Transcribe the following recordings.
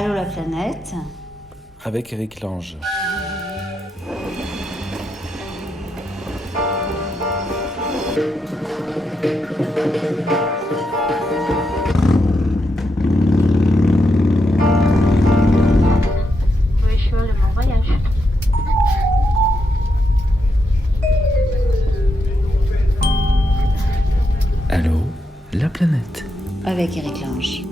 Allô la planète. Avec Eric Lange. Oui, je suis allée en voyage. Allô, la planète. Avec Eric Lange.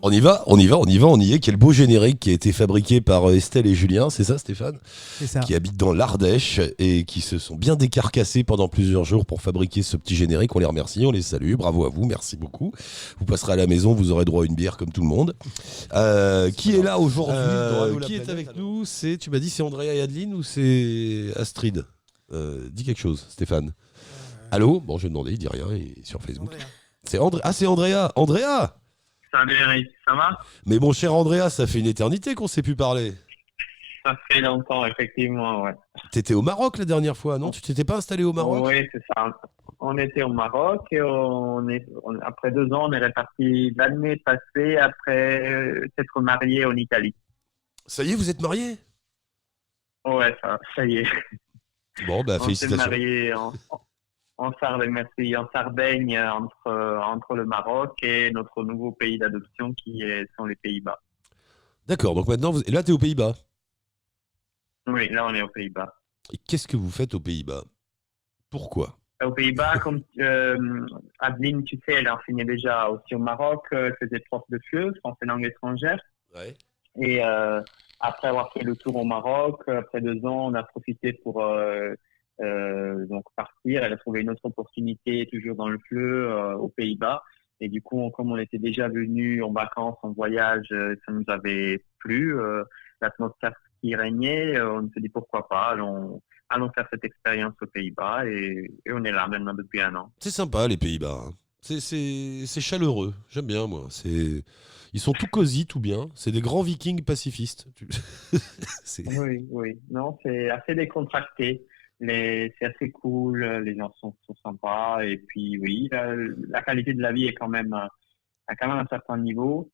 On y va ? On y va, on y est. Quel beau générique qui a été fabriqué par Estelle et Julien, c'est ça Stéphane ? C'est ça. Qui habitent dans l'Ardèche et qui se sont bien décarcassés pendant plusieurs jours pour fabriquer ce petit générique. On les remercie, on les salue, bravo à vous, merci beaucoup. Vous passerez à la maison, vous aurez droit à une bière comme tout le monde. Qui est là aujourd'hui Qui est avec nous ? Tu m'as dit c'est Andrea et Adeline ou c'est Astrid ? Dis quelque chose, Stéphane. Allô ? Bon, je vais demander, il dit rien, il est sur Facebook. C'est Andrea. Ah, c'est Andrea. Andrea ! Salut Eric, ça va ? Mais mon cher Andrea, ça fait une éternité qu'on ne s'est plus parler. Ça fait longtemps, effectivement, ouais. T'étais au Maroc la dernière fois, non ? Tu t'étais pas installé au Maroc ? Oui, c'est ça. On était au Maroc et après 2 ans, on est reparti l'année passée après s'être mariés en Italie. Ça y est, vous êtes mariés ? Ouais, ça y est. Bon, bah On s'est félicitations. mariés en Sardaigne, merci, en Sardaigne, entre le Maroc et notre nouveau pays d'adoption sont les Pays-Bas. D'accord, donc maintenant, et là, t'es aux Pays-Bas. Oui, là, on est aux Pays-Bas. Et qu'est-ce que vous faites aux Pays-Bas ? Pourquoi ? Aux Pays-Bas, comme Adeline, tu sais, elle enseignait déjà aussi au Maroc, elle faisait prof de FLE, français langue étrangère. Ouais. Et après avoir fait le tour au Maroc, après 2 ans, on a profité pour donc partir. Elle a trouvé une autre opportunité, toujours dans le FLE, aux Pays-Bas. Et du coup, comme on était déjà venus en vacances, en voyage, ça nous avait plu. L'atmosphère qui régnait, on s'est dit pourquoi pas, allons faire cette expérience aux Pays-Bas et on est là maintenant depuis 1 an. C'est sympa, les Pays-Bas. Hein. C'est chaleureux. J'aime bien, moi. Ils sont tout cosy, tout bien. C'est des grands vikings pacifistes. Oui. Non, c'est assez décontracté. C'est assez cool. Les gens sont sympas. Et puis, oui, la qualité de la vie est quand même à un certain niveau.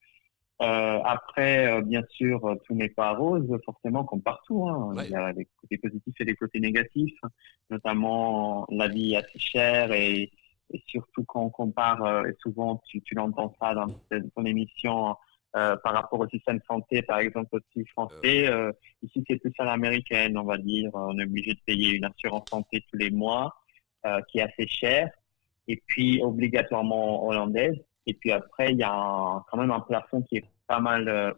Après, bien sûr, tout n'est pas rose, forcément, comme partout. Hein. Ouais. Il y a des côtés positifs et des côtés négatifs. Notamment, la vie est assez chère et surtout quand on compare, et souvent tu l'entends ça dans ton émission, par rapport au système de santé, par exemple, aussi français. Ici, c'est plus à l'américaine, on va dire. On est obligé de payer une assurance santé tous les mois, qui est assez chère, et puis obligatoirement hollandaise. Et puis après, il y a quand même un plafond qui est pas mal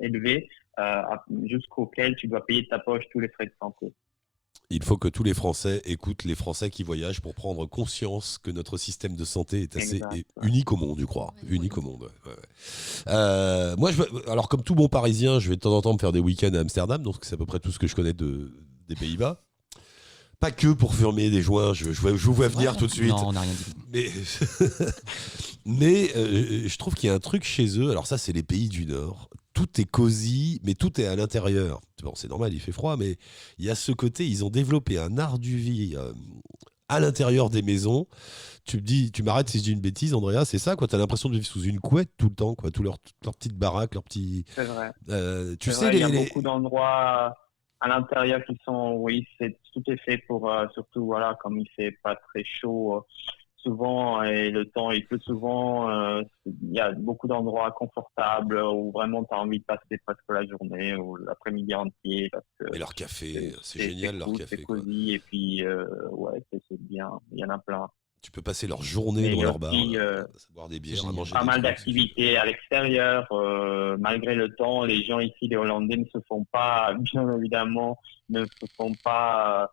élevé, jusqu'auquel tu dois payer de ta poche tous les frais de santé. Il faut que tous les Français écoutent les Français qui voyagent pour prendre conscience que notre système de santé est assez unique au monde, je crois. Unique au monde. Ouais. Moi, alors comme tout bon Parisien, je vais de temps en temps me faire des week-ends à Amsterdam, donc c'est à peu près tout ce que je connais des Pays-Bas. Pas que pour fumer des joints, je vous vois venir tout de suite. Non, on n'a rien dit. Mais je trouve qu'il y a un truc chez eux, alors ça c'est les pays du Nord, tout est cosy, mais tout est à l'intérieur. Bon, c'est normal, il fait froid, mais il y a ce côté, ils ont développé un art du vie à l'intérieur des maisons. Tu m'arrêtes si je dis une bêtise, Andrea, c'est ça, quoi. T'as l'impression de vivre sous une couette tout le temps, quoi. Leur petite baraque, leur petit. C'est vrai. Tu C'est sais, vrai, il y a beaucoup d'endroits à l'intérieur qui sont, oui, tout est fait pour, surtout, voilà, comme il fait pas très chaud souvent et le temps il pleut souvent, il y a beaucoup d'endroits confortables où vraiment tu as envie de passer presque la journée ou l'après-midi entier. Parce que et leur café, c'est génial, leur cool, café. C'est cosy, et puis, ouais, c'est bien, il y en a plein. Tu peux passer leur journée dans leur bar, à boire des bières, à manger pas des mal trucs, d'activités à l'extérieur, malgré le temps. Les gens ici, les Hollandais, ne se font pas, bien évidemment, ne se font pas,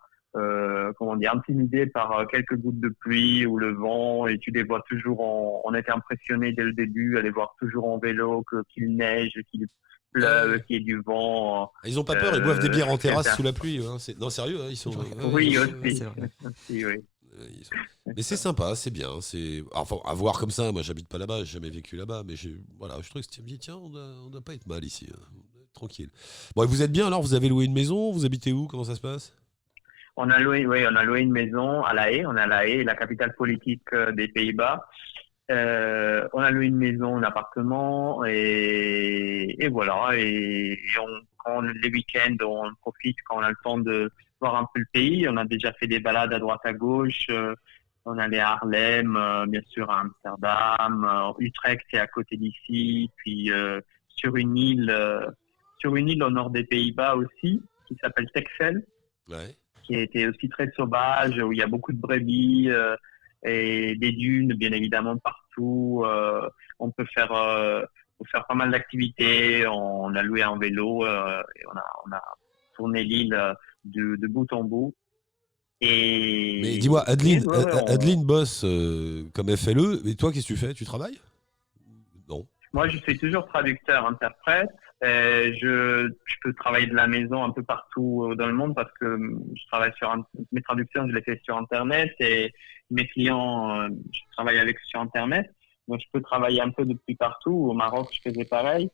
intimidés par quelques gouttes de pluie ou le vent, et tu les vois toujours on était impressionnés dès le début à les voir toujours en vélo, qu'il neige, qu'il pleuve, qu'il y ait du vent. Ils ont pas peur, ils boivent des bières en terrasse sous la pluie. Hein. Non, sérieux, hein, ils sont. Oui, c'est vrai. aussi, oui. Mais c'est sympa, c'est bien. Enfin, à voir comme ça, moi j'habite pas là-bas, j'ai jamais vécu là-bas, mais voilà, je trouve que c'était tiens, on doit pas être mal ici. Hein. Tranquille. Bon, et vous êtes bien alors, vous avez loué une maison, vous habitez où, comment ça se passe? On a loué une maison à La Haye. On est à La Haye, la capitale politique des Pays-Bas. On a loué une maison, un appartement, et voilà. Les week-ends, on profite quand on a le temps de voir un peu le pays. On a déjà fait des balades à droite à gauche. On allait à Haarlem, bien sûr à Amsterdam, Utrecht, c'est à côté d'ici. Puis sur une île au nord des Pays-Bas aussi, qui s'appelle Texel. Ouais. Qui a été aussi très sauvage, où il y a beaucoup de brebis et des dunes, bien évidemment, partout. On peut faire pas mal d'activités. On a loué un vélo et on a tourné l'île de bout en bout. Mais dis-moi, Adeline bosse comme FLE, et toi, qu'est-ce que tu fais? Tu travailles? Non. Moi, je suis toujours traducteur-interprète. Je peux travailler de la maison un peu partout dans le monde parce que je travaille mes traductions, je les fais sur Internet et mes clients, je travaille avec sur Internet. Donc, je peux travailler un peu depuis partout. Au Maroc, je faisais pareil.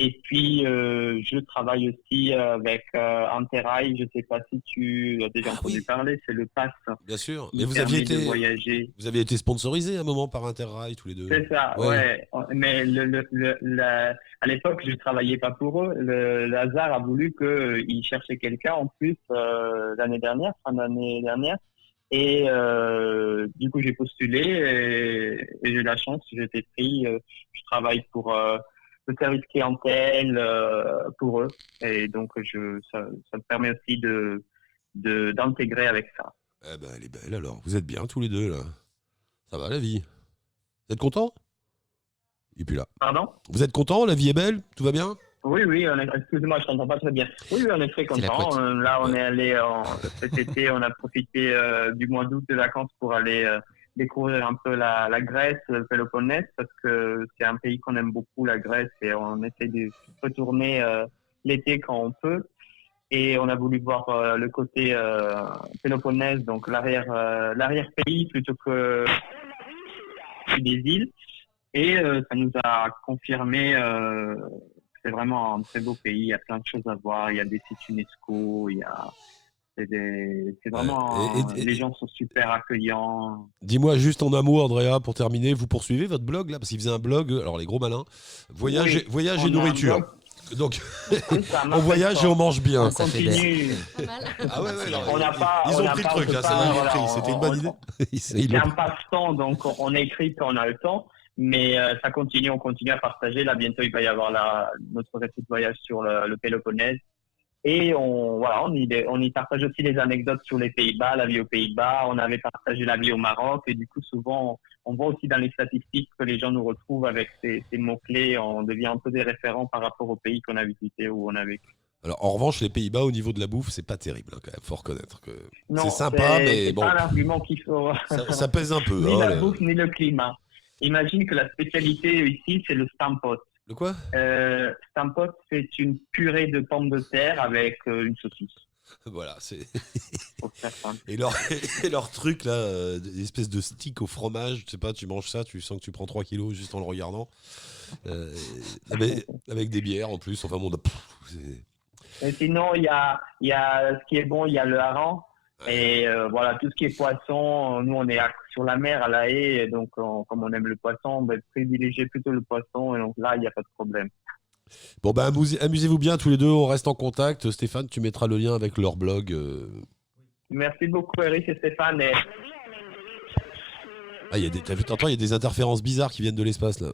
Et puis, je travaille aussi avec Interrail. Je ne sais pas si tu as déjà entendu parler, c'est le pass. Bien sûr. Mais vous aviez été sponsorisé à un moment par Interrail tous les deux. C'est ça, ouais. Mais à l'époque, je ne travaillais pas pour eux. Le hasard a voulu qu'ils cherchaient quelqu'un en plus l'année dernière, fin d'année dernière. Et du coup, j'ai postulé et j'ai eu la chance, j'ai été pris. Je travaille pour le service clientèle pour eux. Et donc, ça me permet aussi d'intégrer avec ça. Eh ben, elle est belle alors. Vous êtes bien tous les deux là. Ça va la vie. Vous êtes content? Et puis là. Pardon? Vous êtes content? La vie est belle? Tout va bien? Oui, excuse-moi, je t'entends pas très bien. Oui, on est très content. Là, on est allé cet été, on a profité du mois d'août de vacances pour aller découvrir un peu la Grèce, le Péloponnèse, parce que c'est un pays qu'on aime beaucoup, la Grèce, et on essaie de retourner l'été quand on peut. Et on a voulu voir le côté Péloponnèse, donc l'arrière-pays plutôt que des îles. Et ça nous a confirmé c'est vraiment un très beau pays. Il y a plein de choses à voir. Il y a des sites UNESCO. C'est vraiment. Les gens sont super accueillants. Dis-moi juste en un mot, Andrea, pour terminer, vous poursuivez votre blog là, parce qu'il faisait un blog. Alors les gros malins, voyage et nourriture. Donc on voyage et on mange bien. On continue. Ah ouais, ils ont pris le truc. C'était une bonne idée. C'est un passe-temps, donc on écrit quand on a le temps. Mais ça continue, on continue à partager. Là, bientôt, il va y avoir notre récit de voyage sur le Péloponnèse. Et on y partage aussi les anecdotes sur les Pays-Bas, la vie aux Pays-Bas. On avait partagé la vie au Maroc. Et du coup, souvent, on voit aussi dans les statistiques que les gens nous retrouvent avec ces mots-clés. On devient un peu des référents par rapport aux pays qu'on a visités ou on a vécu. Alors, en revanche, les Pays-Bas, au niveau de la bouffe, c'est pas terrible, hein, quand même. Faut reconnaître que non, c'est sympa, mais c'est bon. C'est pas un argument qu'il faut. Ça pèse un peu. Ni la bouffe, ni le climat. Imagine que la spécialité ici, c'est le stampot. Le quoi? Stampot, c'est une purée de pommes de terre avec une saucisse. Voilà, c'est. Et leur truc là, une espèce de stick au fromage, tu sais pas, tu manges ça, tu sens que tu prends 3 kilos juste en le regardant. Avec des bières en plus, enfin bon. Et sinon, il y a ce qui est bon, il y a le hareng. Et voilà, tout ce qui est poisson, nous on est sur la mer à La Haye, et donc comme on aime le poisson, on va privilégier plutôt le poisson, et donc là il n'y a pas de problème. Bon ben amusez-vous bien tous les deux, on reste en contact. Stéphane, tu mettras le lien avec leur blog. Merci beaucoup Eric et Stéphane. Ah, t'entends, il y a des interférences bizarres qui viennent de l'espace là.